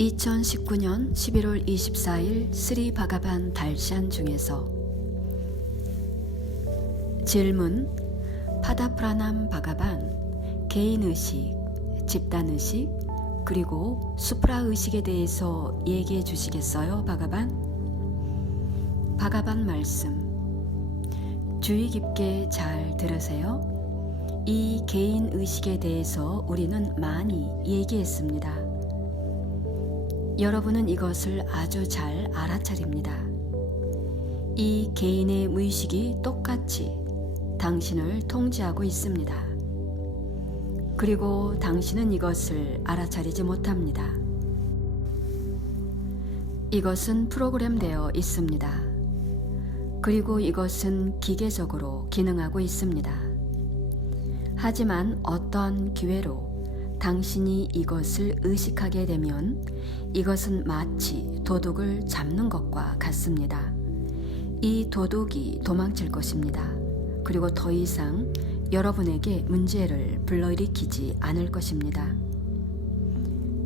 2019년 11월 24일 스리 바가반 달시안 중에서 질문 파다프라남 바가반 개인의식, 집단의식, 그리고 수프라의식에 대해서 얘기해 주시겠어요, 바가반? 바가반 말씀 주의 깊게 잘 들으세요. 이 개인의식에 대해서 우리는 많이 얘기했습니다. 여러분은 이것을 아주 잘 알아차립니다. 이 개인의 무의식이 똑같이 당신을 통제하고 있습니다. 그리고 당신은 이것을 알아차리지 못합니다. 이것은 프로그램되어 있습니다. 그리고 이것은 기계적으로 기능하고 있습니다. 하지만 어떤 기회로 당신이 이것을 의식하게 되면 이것은 마치 도둑을 잡는 것과 같습니다. 이 도둑이 도망칠 것입니다. 그리고 더 이상 여러분에게 문제를 불러일으키지 않을 것입니다.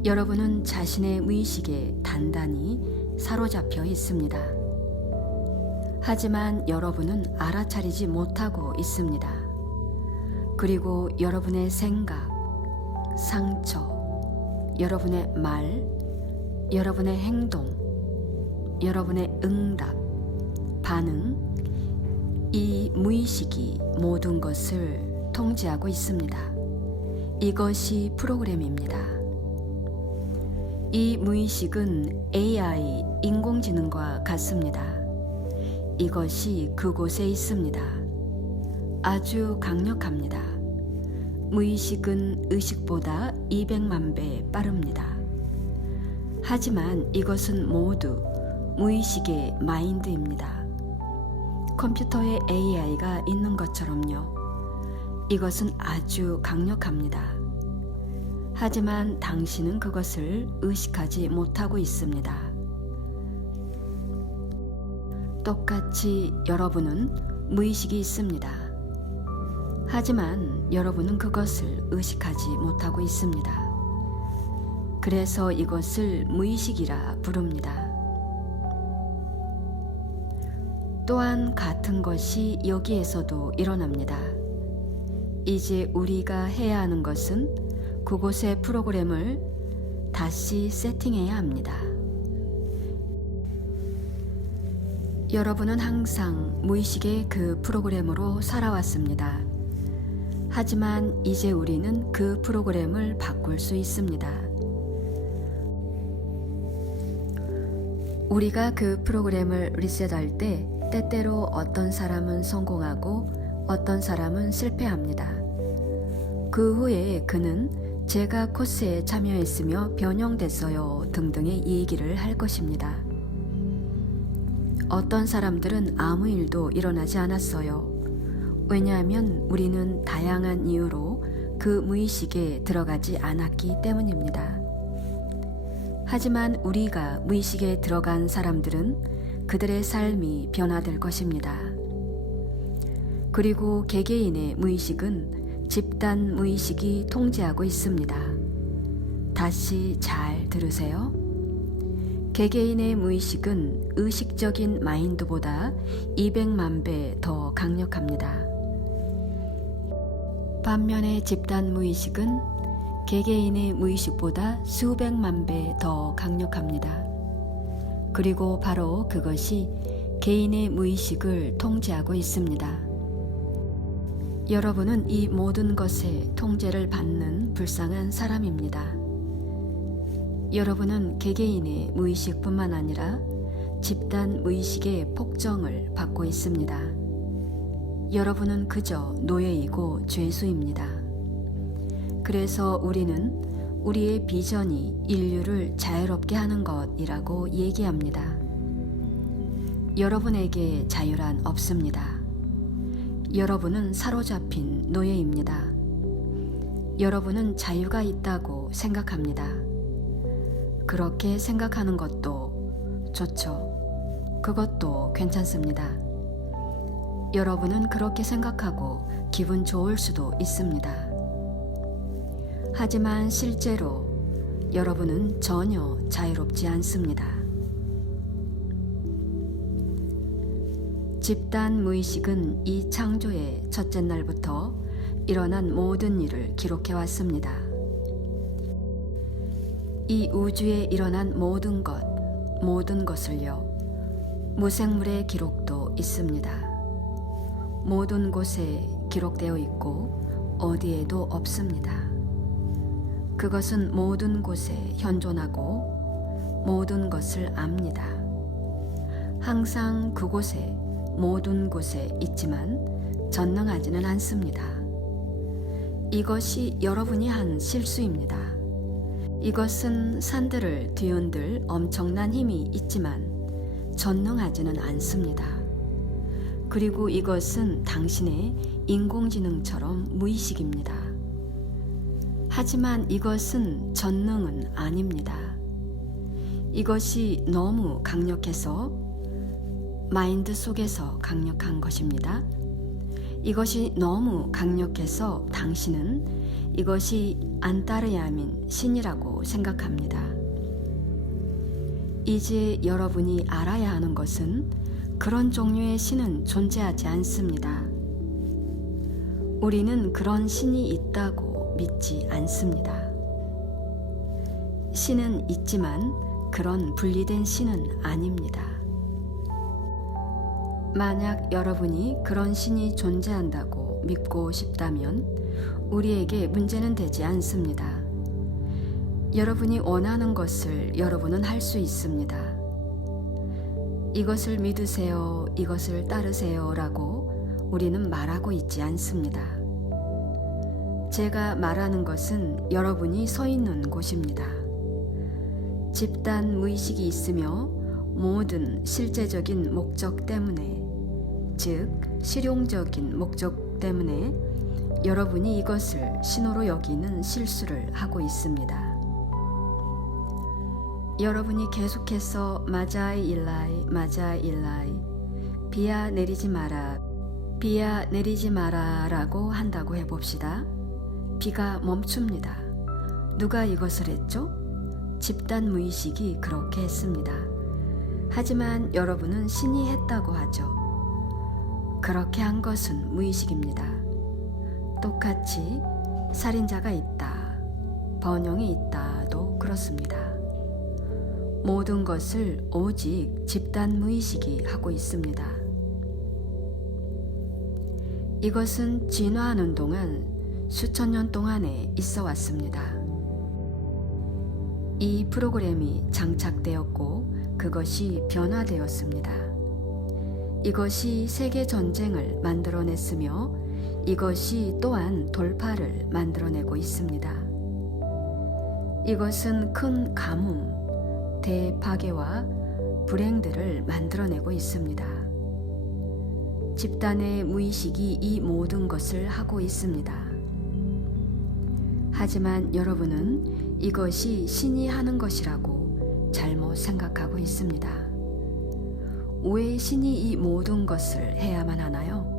여러분은 자신의 무의식에 단단히 사로잡혀 있습니다. 하지만 여러분은 알아차리지 못하고 있습니다. 그리고 여러분의 생각, 상처, 여러분의 말, 여러분의 행동, 여러분의 응답, 반응, 이 무의식이 모든 것을 통제하고 있습니다. 이것이 프로그램입니다. 이 무의식은 AI, 인공지능과 같습니다. 이것이 그곳에 있습니다. 아주 강력합니다. 무의식은 의식보다 200만 배 빠릅니다. 하지만 이것은 모두 무의식의 마인드입니다. 컴퓨터에 AI가 있는 것처럼요. 이것은 아주 강력합니다. 하지만 당신은 그것을 의식하지 못하고 있습니다. 똑같이 여러분은 무의식이 있습니다. 하지만 여러분은 그것을 의식하지 못하고 있습니다. 그래서 이것을 무의식이라 부릅니다. 또한 같은 것이 여기에서도 일어납니다. 이제 우리가 해야 하는 것은 그곳의 프로그램을 다시 세팅해야 합니다. 여러분은 항상 무의식의 그 프로그램으로 살아왔습니다. 하지만 이제 우리는 그 프로그램을 바꿀 수 있습니다. 우리가 그 프로그램을 리셋할 때 때때로 어떤 사람은 성공하고 어떤 사람은 실패합니다. 그 후에 그는 제가 코스에 참여했으며 변형됐어요 등등의 얘기를 할 것입니다. 어떤 사람들은 아무 일도 일어나지 않았어요. 왜냐하면 우리는 다양한 이유로 그 무의식에 들어가지 않았기 때문입니다. 하지만 우리가 무의식에 들어간 사람들은 그들의 삶이 변화될 것입니다. 그리고 개개인의 무의식은 집단 무의식이 통제하고 있습니다. 다시 잘 들으세요. 개개인의 무의식은 의식적인 마인드보다 200만 배 더 강력합니다. 반면에 집단 무의식은 개개인의 무의식보다 수백만 배 더 강력합니다. 그리고 바로 그것이 개인의 무의식을 통제하고 있습니다. 여러분은 이 모든 것에 통제를 받는 불쌍한 사람입니다. 여러분은 개개인의 무의식뿐만 아니라 집단 무의식의 폭정을 받고 있습니다. 여러분은 그저 노예이고 죄수입니다. 그래서 우리는 우리의 비전이 인류를 자유롭게 하는 것이라고 얘기합니다. 여러분에게 자유란 없습니다. 여러분은 사로잡힌 노예입니다. 여러분은 자유가 있다고 생각합니다. 그렇게 생각하는 것도 좋죠. 그것도 괜찮습니다. 여러분은 그렇게 생각하고 기분 좋을 수도 있습니다. 하지만 실제로 여러분은 전혀 자유롭지 않습니다. 집단 무의식은 이 창조의 첫째 날부터 일어난 모든 일을 기록해 왔습니다. 이 우주에 일어난 모든 것을요, 무생물의 기록도 있습니다. 모든 곳에 기록되어 있고 어디에도 없습니다. 그것은 모든 곳에 현존하고 모든 것을 압니다. 항상 그곳에 모든 곳에 있지만 전능하지는 않습니다. 이것이 여러분이 한 실수입니다. 이것은 산들을 뒤흔들 엄청난 힘이 있지만 전능하지는 않습니다. 그리고 이것은 당신의 인공지능처럼 무의식입니다. 하지만 이것은 전능은 아닙니다. 이것이 너무 강력해서 마인드 속에서 강력한 것입니다. 이것이 너무 강력해서 당신은 이것이 안따르야민 신이라고 생각합니다. 이제 여러분이 알아야 하는 것은 그런 종류의 신은 존재하지 않습니다. 우리는 그런 신이 있다고 믿지 않습니다. 신은 있지만 그런 분리된 신은 아닙니다. 만약 여러분이 그런 신이 존재한다고 믿고 싶다면 우리에게 문제는 되지 않습니다. 여러분이 원하는 것을 여러분은 할 수 있습니다. 이것을 믿으세요, 이것을 따르세요 라고 우리는 말하고 있지 않습니다. 제가 말하는 것은 여러분이 서 있는 곳입니다. 집단 무의식이 있으며 모든 실제적인 목적 때문에, 즉 실용적인 목적 때문에 여러분이 이것을 신호로 여기는 실수를 하고 있습니다. 여러분이 계속해서 마자이 일라이 비야 내리지 마라 라고 한다고 해봅시다. 비가 멈춥니다. 누가 이것을 했죠? 집단 무의식이 그렇게 했습니다. 하지만 여러분은 신이 했다고 하죠. 그렇게 한 것은 무의식입니다. 똑같이 살인자가 있다, 번영이 있다도 그렇습니다. 모든 것을 오직 집단 무의식이 하고 있습니다. 이것은 진화하는 동안 수천 년 동안에 있어 왔습니다. 이 프로그램이 장착되었고 그것이 변화되었습니다. 이것이 세계 전쟁을 만들어냈으며 이것이 또한 돌파를 만들어내고 있습니다. 이것은 큰 가뭄, 대파괴와 불행들을 만들어내고 있습니다. 집단의 무의식이 이 모든 것을 하고 있습니다. 하지만 여러분은 이것이 신이 하는 것이라고 잘못 생각하고 있습니다. 왜 신이 이 모든 것을 해야만 하나요?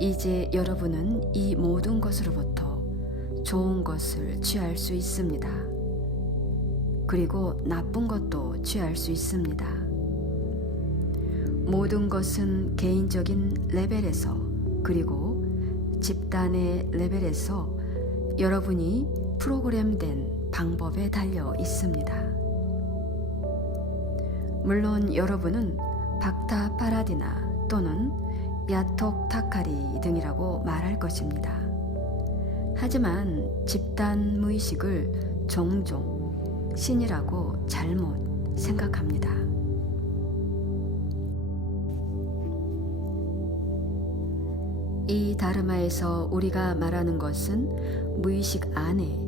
이제 여러분은 이 모든 것으로부터 좋은 것을 취할 수 있습니다. 그리고 나쁜 것도 취할 수 있습니다. 모든 것은 개인적인 레벨에서 그리고 집단의 레벨에서 여러분이 프로그램된 방법에 달려 있습니다. 물론 여러분은 박타 파라디나 또는 야톡 타카리 등이라고 말할 것입니다. 하지만 집단 무의식을 종종 신이라고 잘못 생각합니다. 이 다르마에서 우리가 말하는 것은 무의식 안에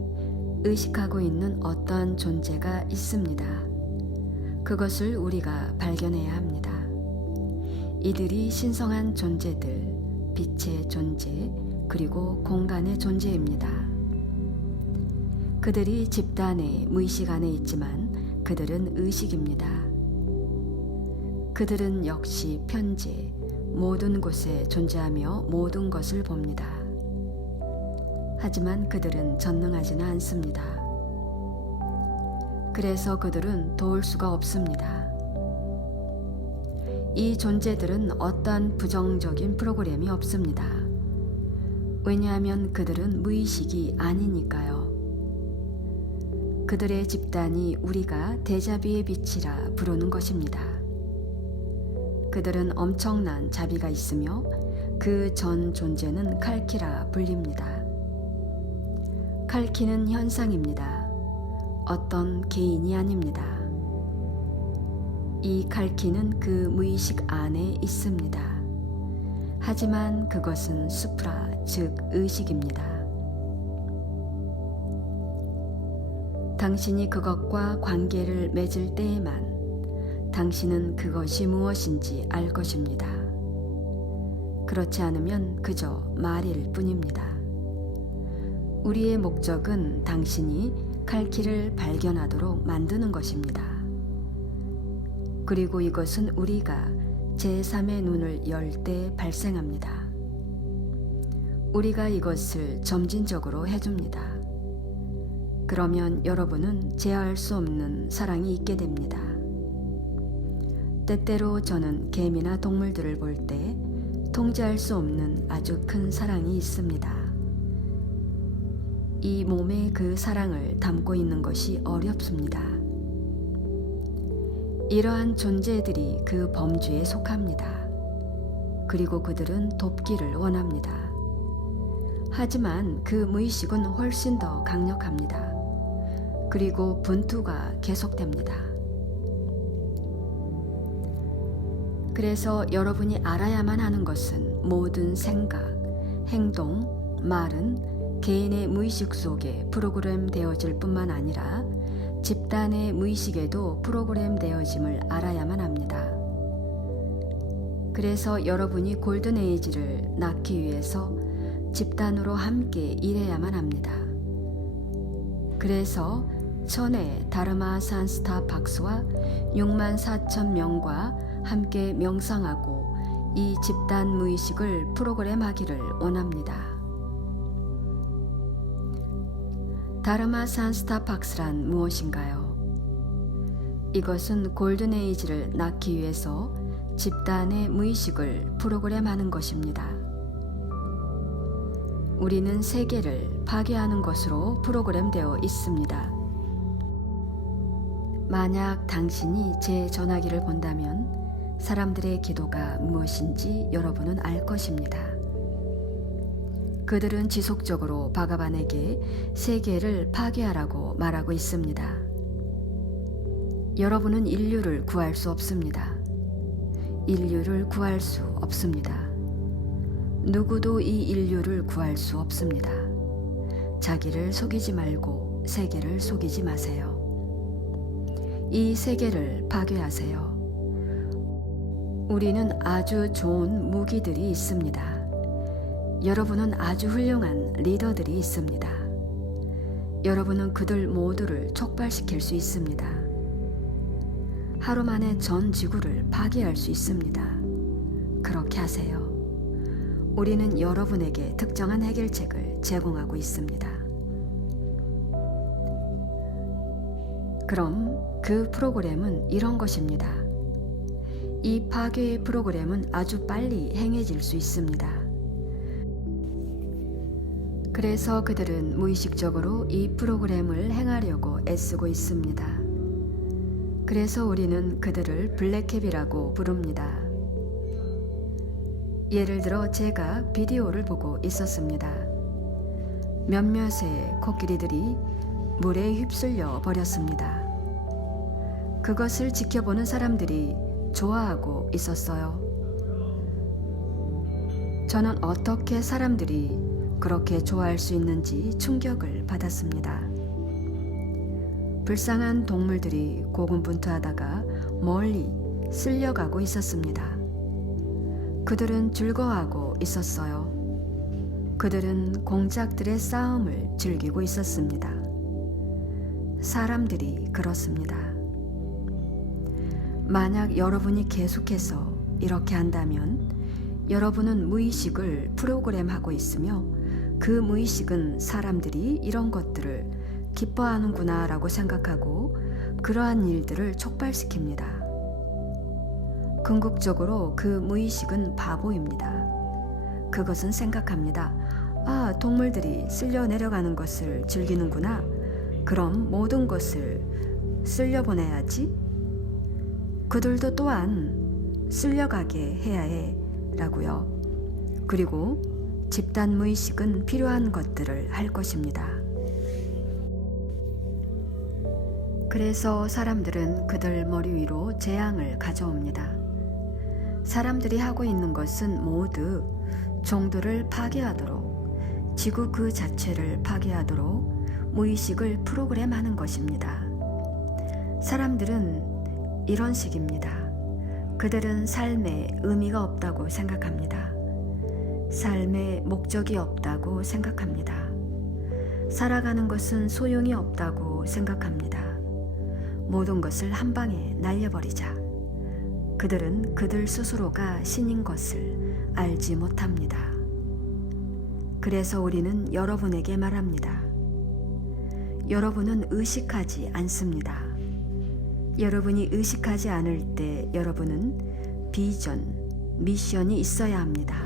의식하고 있는 어떠한 존재가 있습니다. 그것을 우리가 발견해야 합니다. 이들이 신성한 존재들, 빛의 존재, 그리고 공간의 존재입니다. 그들이 집단의 무의식 안에 있지만 그들은 의식입니다. 그들은 역시 편재, 모든 곳에 존재하며 모든 것을 봅니다. 하지만 그들은 전능하지는 않습니다. 그래서 그들은 도울 수가 없습니다. 이 존재들은 어떠한 부정적인 프로그램이 없습니다. 왜냐하면 그들은 무의식이 아니니까요. 그들의 집단이 우리가 데자비의 빛이라 부르는 것입니다. 그들은 엄청난 자비가 있으며 그 전 존재는 칼키라 불립니다. 칼키는 현상입니다. 어떤 개인이 아닙니다. 이 칼키는 그 무의식 안에 있습니다. 하지만 그것은 수프라, 즉 의식입니다. 당신이 그것과 관계를 맺을 때에만 당신은 그것이 무엇인지 알 것입니다. 그렇지 않으면 그저 말일 뿐입니다. 우리의 목적은 당신이 칼키를 발견하도록 만드는 것입니다. 그리고 이것은 우리가 제3의 눈을 열 때 발생합니다. 우리가 이것을 점진적으로 해줍니다. 그러면 여러분은 제어할 수 없는 사랑이 있게 됩니다. 때때로 저는 개미나 동물들을 볼 때 통제할 수 없는 아주 큰 사랑이 있습니다. 이 몸에 그 사랑을 담고 있는 것이 어렵습니다. 이러한 존재들이 그 범주에 속합니다. 그리고 그들은 돕기를 원합니다. 하지만 그 무의식은 훨씬 더 강력합니다. 그리고 분투가 계속됩니다. 그래서 여러분이 알아야만 하는 것은 모든 생각, 행동, 말은 개인의 무의식 속에 프로그램 되어질 뿐만 아니라 집단의 무의식에도 프로그램 되어짐을 알아야만 합니다. 그래서 여러분이 골든 에이지를 낳기 위해서 집단으로 함께 일해야만 합니다. 그래서 천의 다르마 산스타 박스와 64,000명과 함께 명상하고 이 집단 무의식을 프로그램하기를 원합니다. 다르마 산스타 박스란 무엇인가요? 이것은 골든 에이지를 낳기 위해서 집단의 무의식을 프로그램하는 것입니다. 우리는 세계를 파괴하는 것으로 프로그램되어 있습니다. 만약 당신이 제 전화기를 본다면 사람들의 기도가 무엇인지 여러분은 알 것입니다. 그들은 지속적으로 바가반에게 세계를 파괴하라고 말하고 있습니다. 여러분은 인류를 구할 수 없습니다. 인류를 구할 수 없습니다. 누구도 이 인류를 구할 수 없습니다. 자기를 속이지 말고 세계를 속이지 마세요. 이 세계를 파괴하세요. 우리는 아주 좋은 무기들이 있습니다. 여러분은 아주 훌륭한 리더들이 있습니다. 여러분은 그들 모두를 촉발시킬 수 있습니다. 하루 만에 전 지구를 파괴할 수 있습니다. 그렇게 하세요. 우리는 여러분에게 특정한 해결책을 제공하고 있습니다. 그럼 그 프로그램은 이런 것입니다. 이 파괴의 프로그램은 아주 빨리 행해질 수 있습니다. 그래서 그들은 무의식적으로 이 프로그램을 행하려고 애쓰고 있습니다. 그래서 우리는 그들을 블랙캡이라고 부릅니다. 예를 들어 제가 비디오를 보고 있었습니다. 몇몇의 코끼리들이 물에 휩쓸려 버렸습니다. 그것을 지켜보는 사람들이 좋아하고 있었어요. 저는 어떻게 사람들이 그렇게 좋아할 수 있는지 충격을 받았습니다. 불쌍한 동물들이 고군분투하다가 멀리 쓸려가고 있었습니다. 그들은 즐거워하고 있었어요. 그들은 공작들의 싸움을 즐기고 있었습니다. 사람들이 그렇습니다. 만약 여러분이 계속해서 이렇게 한다면 여러분은 무의식을 프로그램하고 있으며 그 무의식은 사람들이 이런 것들을 기뻐하는구나 라고 생각하고 그러한 일들을 촉발시킵니다. 궁극적으로 그 무의식은 바보입니다. 그것은 생각합니다. 아, 동물들이 쓸려 내려가는 것을 즐기는구나. 그럼 모든 것을 쓸려 보내야지. 그들도 또한 쓸려가게 해야 해 라고요. 그리고 집단 무의식은 필요한 것들을 할 것입니다. 그래서 사람들은 그들 머리 위로 재앙을 가져옵니다. 사람들이 하고 있는 것은 모두 종들을 파괴하도록, 지구 그 자체를 파괴하도록 무의식을 프로그램하는 것입니다. 사람들은 이런 식입니다. 그들은 삶에 의미가 없다고 생각합니다. 삶에 목적이 없다고 생각합니다. 살아가는 것은 소용이 없다고 생각합니다. 모든 것을 한 방에 날려버리자. 그들은 그들 스스로가 신인 것을 알지 못합니다. 그래서 우리는 여러분에게 말합니다. 여러분은 의식하지 않습니다. 여러분이 의식하지 않을 때 여러분은 비전, 미션이 있어야 합니다.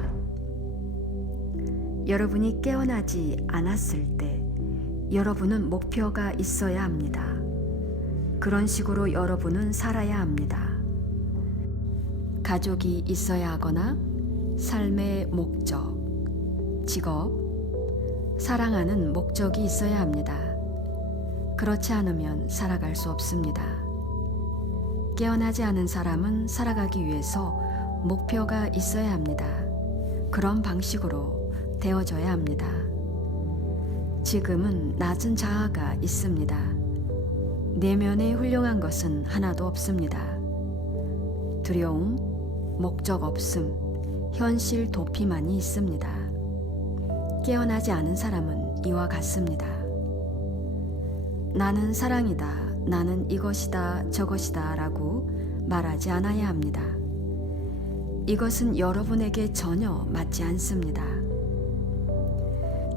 여러분이 깨어나지 않았을 때 여러분은 목표가 있어야 합니다. 그런 식으로 여러분은 살아야 합니다. 가족이 있어야 하거나 삶의 목적, 직업, 사랑하는 목적이 있어야 합니다. 그렇지 않으면 살아갈 수 없습니다. 깨어나지 않은 사람은 살아가기 위해서 목표가 있어야 합니다. 그런 방식으로 되어져야 합니다. 지금은 낮은 자아가 있습니다. 내면에 훌륭한 것은 하나도 없습니다. 두려움, 목적 없음, 현실 도피만이 있습니다. 깨어나지 않은 사람은 이와 같습니다. 나는 사랑이다, 나는 이것이다, 저것이다 라고 말하지 않아야 합니다. 이것은 여러분에게 전혀 맞지 않습니다.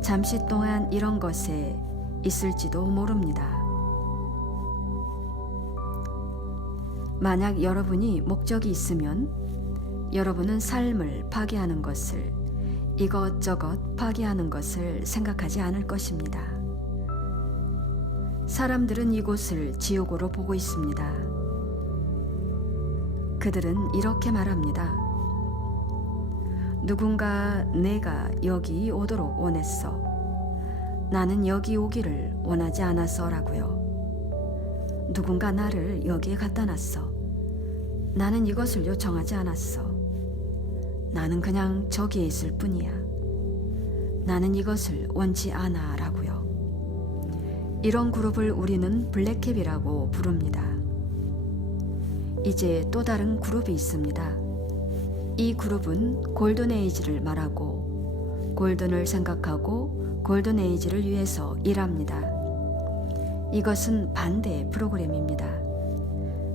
잠시 동안 이런 것에 있을지도 모릅니다. 만약 여러분이 목적이 있으면 여러분은 삶을 파괴하는 것을, 이것저것 파괴하는 것을 생각하지 않을 것입니다. 사람들은 이곳을 지옥으로 보고 있습니다. 그들은 이렇게 말합니다. 누군가 내가 여기 오도록 원했어. 나는 여기 오기를 원하지 않았어 라고요. 누군가 나를 여기에 갖다 놨어. 나는 이것을 요청하지 않았어. 나는 그냥 저기에 있을 뿐이야. 나는 이것을 원치 않아 라고요. 이런 그룹을 우리는 블랙캡이라고 부릅니다. 이제 또 다른 그룹이 있습니다. 이 그룹은 골든에이지를 말하고 골든을 생각하고 골든에이지를 위해서 일합니다. 이것은 반대의 프로그램입니다.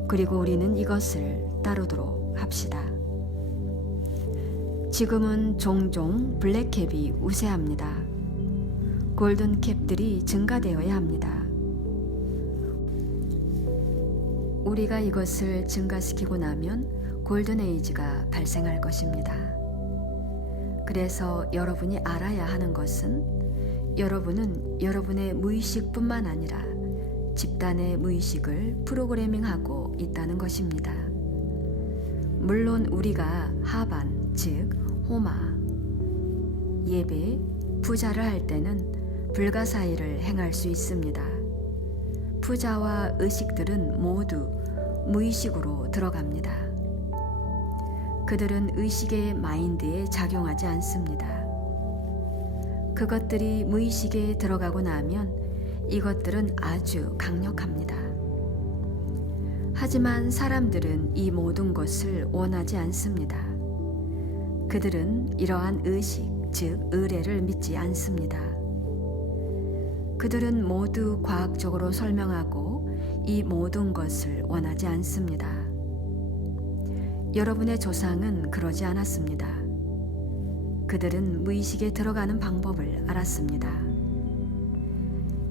그리고 우리는 이것을 따르도록 합시다. 지금은 종종 블랙캡이 우세합니다. 골든캡들이 증가되어야 합니다. 우리가 이것을 증가시키고 나면 골든에이지가 발생할 것입니다. 그래서 여러분이 알아야 하는 것은 여러분은 여러분의 무의식뿐만 아니라 집단의 무의식을 프로그래밍하고 있다는 것입니다. 물론 우리가 하반, 즉 호마, 예배, 부자를 할 때는 불가사의를 행할 수 있습니다. 부자와 의식들은 모두 무의식으로 들어갑니다. 그들은 의식의 마인드에 작용하지 않습니다. 그것들이 무의식에 들어가고 나면 이것들은 아주 강력합니다. 하지만 사람들은 이 모든 것을 원하지 않습니다. 그들은 이러한 의식, 즉 의뢰를 믿지 않습니다. 그들은 모두 과학적으로 설명하고 이 모든 것을 원하지 않습니다. 여러분의 조상은 그러지 않았습니다. 그들은 무의식에 들어가는 방법을 알았습니다.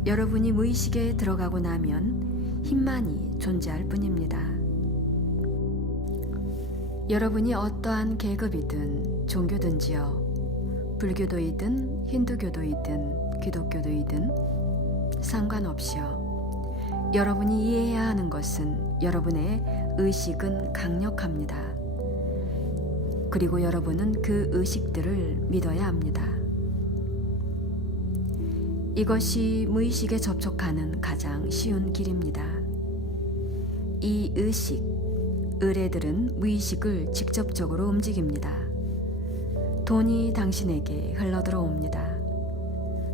여러분이 무의식에 들어가고 나면 힘만이 존재할 뿐입니다. 여러분이 어떠한 계급이든 종교든지요, 불교도이든 힌두교도이든 기독교도이든 상관없이요, 여러분이 이해해야 하는 것은 여러분의 의식은 강력합니다. 그리고 여러분은 그 의식들을 믿어야 합니다. 이것이 무의식에 접촉하는 가장 쉬운 길입니다. 이 의식, 의뢰들은 무의식을 직접적으로 움직입니다. 돈이 당신에게 흘러들어옵니다.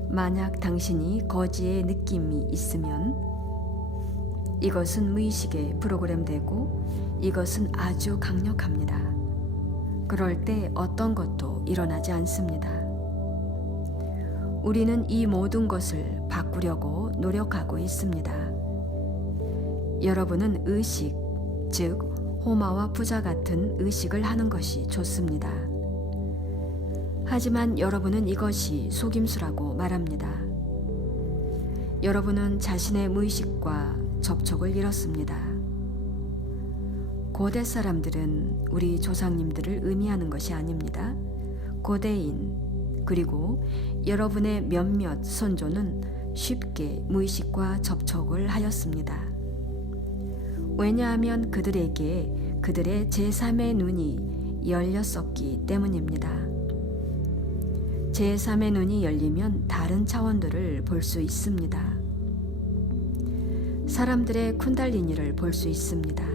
만약 당신이 거지의 느낌이 있으면 이것은 무의식에 프로그램되고 이것은 아주 강력합니다. 그럴 때 어떤 것도 일어나지 않습니다. 우리는 이 모든 것을 바꾸려고 노력하고 있습니다. 여러분은 의식, 즉 호마와 부자 같은 의식을 하는 것이 좋습니다. 하지만 여러분은 이것이 속임수라고 말합니다. 여러분은 자신의 무의식과 접촉을 잃었습니다. 고대 사람들은 우리 조상님들을 의미하는 것이 아닙니다. 고대인 그리고 여러분의 몇몇 선조는 쉽게 무의식과 접촉을 하였습니다. 왜냐하면 그들에게 그들의 제3의 눈이 열렸었기 때문입니다. 제3의 눈이 열리면 다른 차원들을 볼 수 있습니다. 사람들의 쿤달리니를 볼 수 있습니다.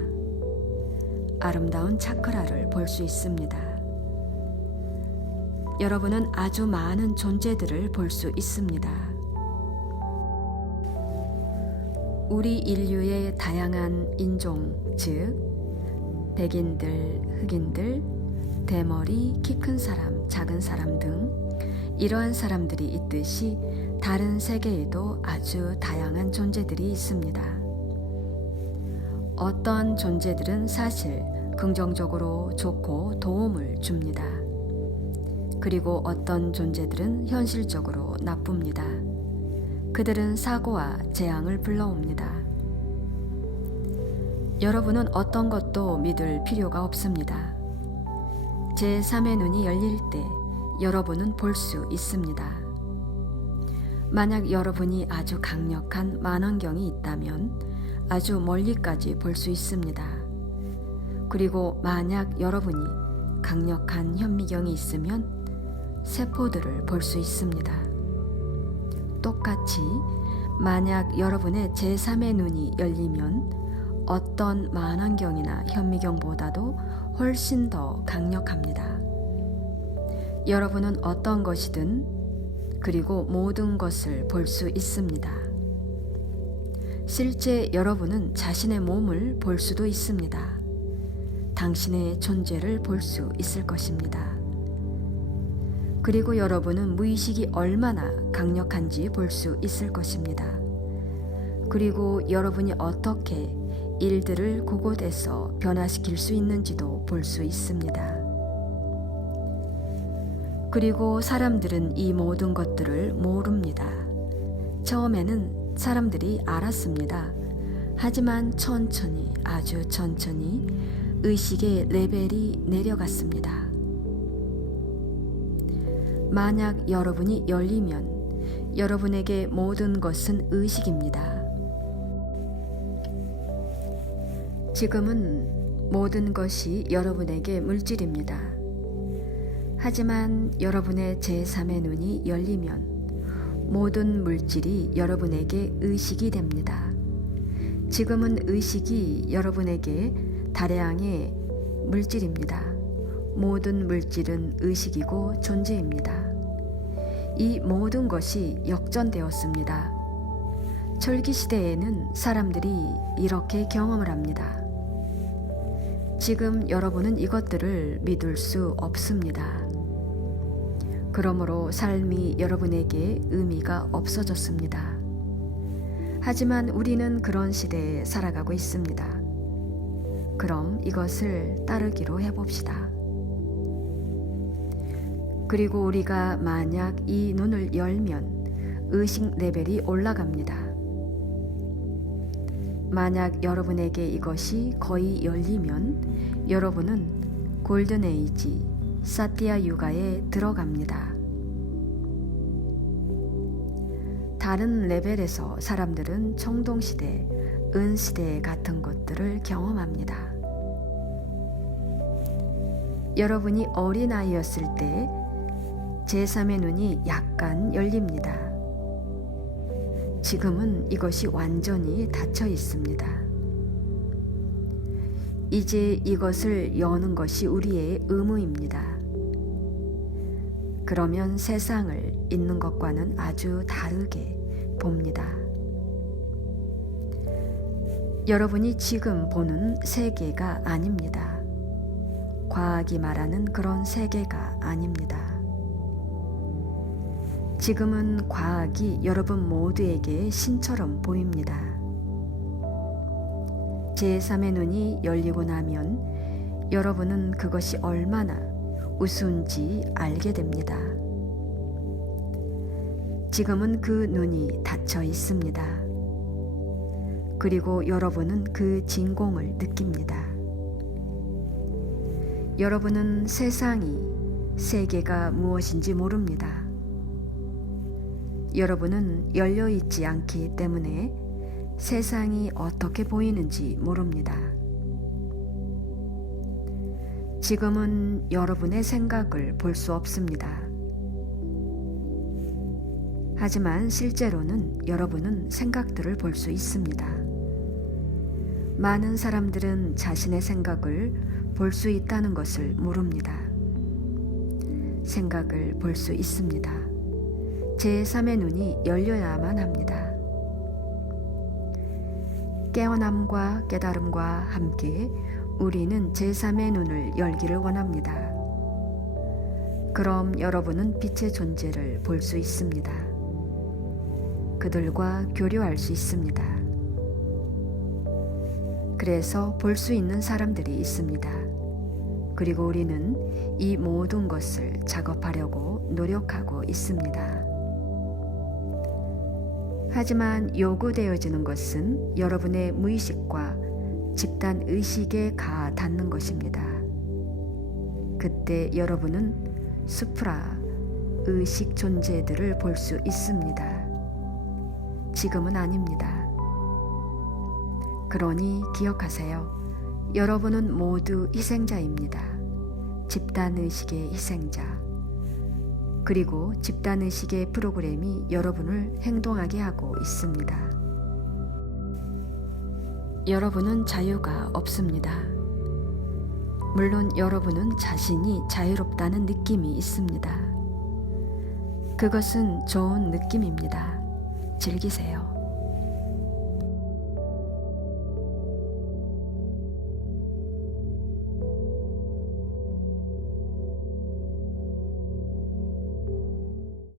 아름다운 차크라를 볼 수 있습니다. 여러분은 아주 많은 존재들을 볼 수 있습니다. 우리 인류의 다양한 인종, 즉 백인들, 흑인들, 대머리, 키 큰 사람, 작은 사람 등 이러한 사람들이 있듯이 다른 세계에도 아주 다양한 존재들이 있습니다. 어떤 존재들은 사실 긍정적으로 좋고 도움을 줍니다. 그리고 어떤 존재들은 현실적으로 나쁩니다. 그들은 사고와 재앙을 불러옵니다. 여러분은 어떤 것도 믿을 필요가 없습니다. 제3의 눈이 열릴 때 여러분은 볼 수 있습니다. 만약 여러분이 아주 강력한 만원경이 있다면 아주 멀리까지 볼 수 있습니다. 그리고 만약 여러분이 강력한 현미경이 있으면 세포들을 볼 수 있습니다. 똑같이 만약 여러분의 제3의 눈이 열리면 어떤 만원경이나 현미경보다도 훨씬 더 강력합니다. 여러분은 어떤 것이든 그리고 모든 것을 볼 수 있습니다. 실제 여러분은 자신의 몸을 볼 수도 있습니다. 당신의 존재를 볼 수 있을 것입니다. 그리고 여러분은 무의식이 얼마나 강력한지 볼 수 있을 것입니다. 그리고 여러분이 어떻게 일들을 그곳에서 변화시킬 수 있는지도 볼 수 있습니다. 그리고 사람들은 이 모든 것들을 모릅니다. 처음에는 사람들이 알았습니다. 하지만 천천히, 아주 천천히 의식의 레벨이 내려갔습니다. 만약 여러분이 열리면 여러분에게 모든 것은 의식입니다. 지금은 모든 것이 여러분에게 물질입니다. 하지만 여러분의 제3의 눈이 열리면 모든 물질이 여러분에게 의식이 됩니다. 지금은 의식이 여러분에게 다량의 물질입니다. 모든 물질은 의식이고 존재입니다. 이 모든 것이 역전되었습니다. 철기 시대에는 사람들이 이렇게 경험을 합니다. 지금 여러분은 이것들을 믿을 수 없습니다. 그러므로 삶이 여러분에게 의미가 없어졌습니다. 하지만 우리는 그런 시대에 살아가고 있습니다. 그럼 이것을 따르기로 해봅시다. 그리고 우리가 만약 이 눈을 열면 의식 레벨이 올라갑니다. 만약 여러분에게 이것이 거의 열리면 여러분은 골든에이지, 사티아 유가에 들어갑니다. 다른 레벨에서 사람들은 청동시대, 은시대 같은 것들을 경험합니다. 여러분이 어린아이였을 때 제3의 눈이 약간 열립니다. 지금은 이것이 완전히 닫혀 있습니다. 이제 이것을 여는 것이 우리의 의무입니다. 그러면 세상을 있는 것과는 아주 다르게 봅니다. 여러분이 지금 보는 세계가 아닙니다. 과학이 말하는 그런 세계가 아닙니다. 지금은 과학이 여러분 모두에게 신처럼 보입니다. 제3의 눈이 열리고 나면 여러분은 그것이 얼마나 우스운지 알게 됩니다. 지금은 그 눈이 닫혀 있습니다. 그리고 여러분은 그 진공을 느낍니다. 여러분은 세계가 무엇인지 모릅니다. 여러분은 열려있지 않기 때문에 세상이 어떻게 보이는지 모릅니다. 지금은 여러분의 생각을 볼 수 없습니다. 하지만 실제로는 여러분은 생각들을 볼 수 있습니다. 많은 사람들은 자신의 생각을 볼 수 있다는 것을 모릅니다. 생각을 볼 수 있습니다. 제3의 눈이 열려야만 합니다. 깨어남과 깨달음과 함께 우리는 제3의 눈을 열기를 원합니다. 그럼 여러분은 빛의 존재를 볼 수 있습니다. 그들과 교류할 수 있습니다. 그래서 볼 수 있는 사람들이 있습니다. 그리고 우리는 이 모든 것을 작업하려고 노력하고 있습니다. 하지만 요구되어지는 것은 여러분의 무의식과 집단 의식에 닿는 것입니다. 그때 여러분은 수프라 의식 존재들을 볼 수 있습니다. 지금은 아닙니다. 그러니 기억하세요. 여러분은 모두 희생자입니다. 집단의식의 희생자. 그리고 집단의식의 프로그램이 여러분을 행동하게 하고 있습니다. 여러분은 자유가 없습니다. 물론 여러분은 자신이 자유롭다는 느낌이 있습니다. 그것은 좋은 느낌입니다. 즐기세요.